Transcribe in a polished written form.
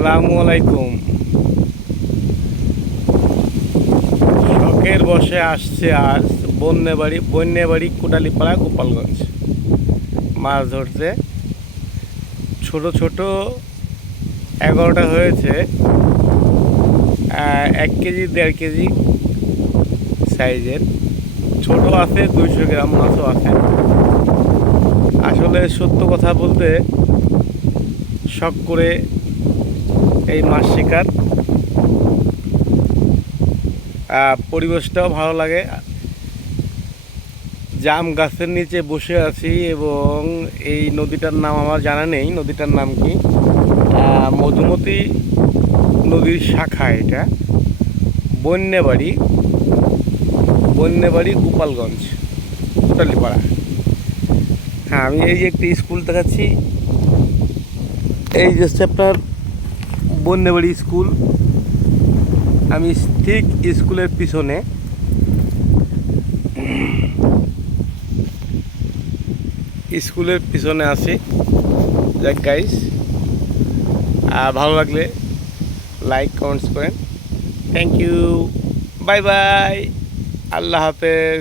আসসালামু আলাইকুম। শখের বসে আসছে আজ বন্যবাড়ি কোটালীপাড়া গোপালগঞ্জ মাছ ধরতে। ছোট ছোট 11টা হয়েছে, 1 কেজি 1.5 কেজি সাইজের। ছোট আছে, 200 গ্রাম মাছও আছে। আসলে সত্য কথা বলতে শখ করে এই মাছ শিকার। পরিবেশটাও ভালো লাগে। জাম গাছের নিচে বসে আছি এবং এই নদীটার নাম আমার জানা নেই। নদীটার নাম কি? মধুমতি নদীর শাখা এটা। বন্যবাড়ি গোপালগঞ্জ কোটালীপাড়া। হ্যাঁ, আমি এই যে একটি স্কুল দেখাচ্ছি। এই যে হচ্ছে আপনার বন্যবাড়ি স্কুল। আমি ঠিক স্কুলের পিছনে। আছি। যাক গাইস, ভালো লাগলে লাইক কমেন্টস করেন। থ্যাংক ইউ, বাই বাই, আল্লাহ হাফেজ।